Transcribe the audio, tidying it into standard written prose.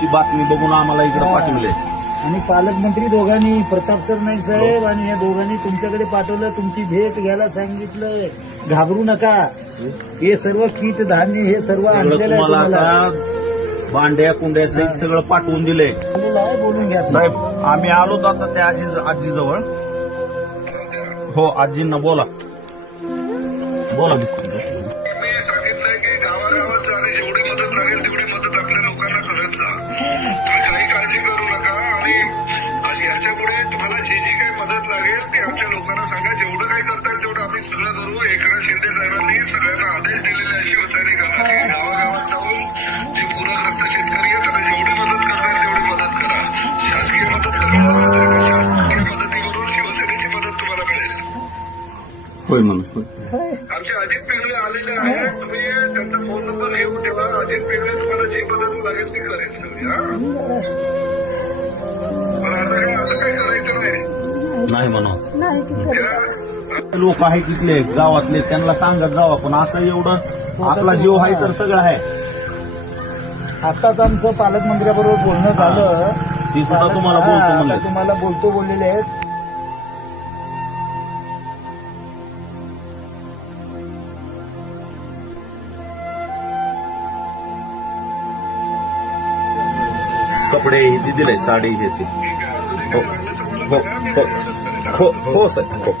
ची बातमी बघून आम्हाला इकडे पाठवले आणि पालकमंत्री दोघांनी, प्रताप सरनाईक साहेब आणि या दोघांनी तुमच्याकडे पाठवलं, तुमची भेट घ्यायला सांगितलंय. घाबरू नका. हे सर्व कीट धान्य हे सर्व आणलेलं आहे तुम्हाला तुम्हाला. आता भांड्या कुंड्या सहित सगळं पाठवून दिले. बोलून घ्या साहेब आम्ही आलो आता त्या आजीजवळ. हो आजींना बोला बोला. मी सांगितलंय की गावागावात आणि जेवढी मदत लागेल तेवढी मदत आपल्या लोकांना करत जा. तुम्ही काही काळजी करू नका आणि याच्या पुढे तुम्हाला जी जी काही मदत लागेल ती आमच्या लोकांना सांगा. जेवढं काही करता येईल तेवढं आम्ही सगळं करू. एकनाथ शिंदे साहेबांनी सगळ्यांना आदेश दिलेले आहे शिवसैनिकांना की गावागावात जाऊन जे पूरग्रस्त शेतकरी आहेत त्यांना जेवढी मदत करता येईल तेवढी मदत करा. शासकीय मदत तर शासकीय मदतीबरोबर शिवसेनेची मदत तुम्हाला मिळेल. होय म्हणून आमचे अजित पेगळे आलेले आहेत. तुम्ही त्यांचा फोन नंबर घेऊन ठेवा. अजित पेगळे तुम्हाला जी मदत लागेल ती करेल सगळी. पण आता काही करायचं नाही म्हणून लोक आहेत तिथले गावातले त्यांना सांगत जावा. पण असं एवढं आपला जीव आहे तर सगळं आहे. आताच आमचं पालकमंत्र्याबरोबर बोलणं झालं. ती सुद्धा तुम्हाला बोलतो म्हणले. तुम्हाला बोलतो बोललेले आहेत. कपडे हे दिले, साडी हे ते. हो हो हो हो साहेब हो.